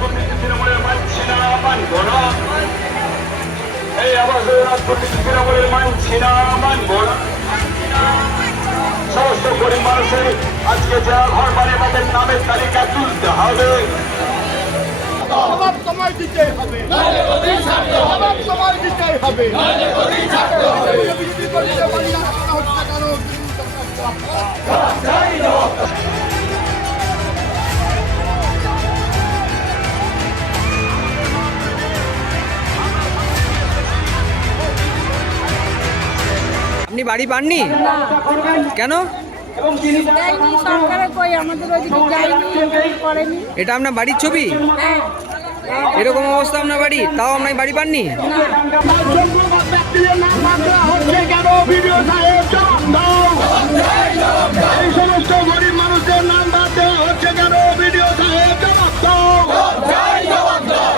দুর্নীতি তৃণমূলের মানছি না, মানব না। এই আবাস যোজনার দুর্নীতি তৃণমূলের মানছি না, মানব না। সমস্ত গরিব মানুষের আজকে যা ঘর বাড়ি তাদের নামের তালিকা তুলতে হবে। জবাব তোমায় দিতেই হবে, জবাব তোমায় দিতেই হবে। বিজেপি করছে বাড়ি আটকানো হচ্ছে কেন? আপনি বাড়ি পাননি কেন? দেয়নি সরকারের কই, আমাদের ওইদিকে যায়নি, করেনি। এটা আপনার বাড়ির ছবি? হ্যাঁ, এরকম অবস্থা আপনার বাড়ি, তাও আপনার বাড়ি পাননি? হচ্ছে কেন? ভিডিও সাহেব জবাব দাও। এই সমস্ত